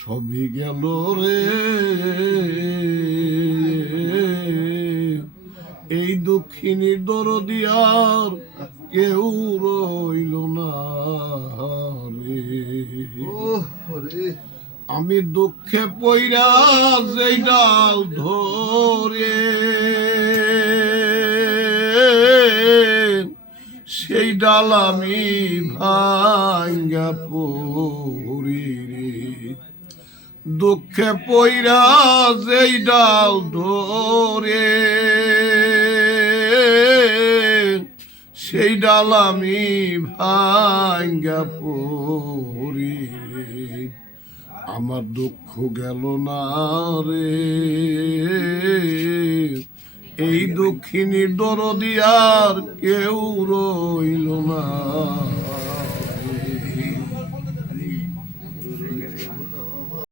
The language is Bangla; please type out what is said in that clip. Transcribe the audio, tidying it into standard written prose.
সবই গেল রে, এই দক্ষিণীর দরদি আর কেউ রইল না রে। আমি দুঃখে পইরা যেই ডাল ধরে, সেই ডাল আমি ভাঙ্গা পড়ি রে। দুঃখে পইরা যেই ডাল ধরে, সেই ডাল আমি ভাঙ্গা পড়ি রে। আমার দুঃখ গেল না রে, এই দক্ষিণীর দরদি আর কেউ রইল না।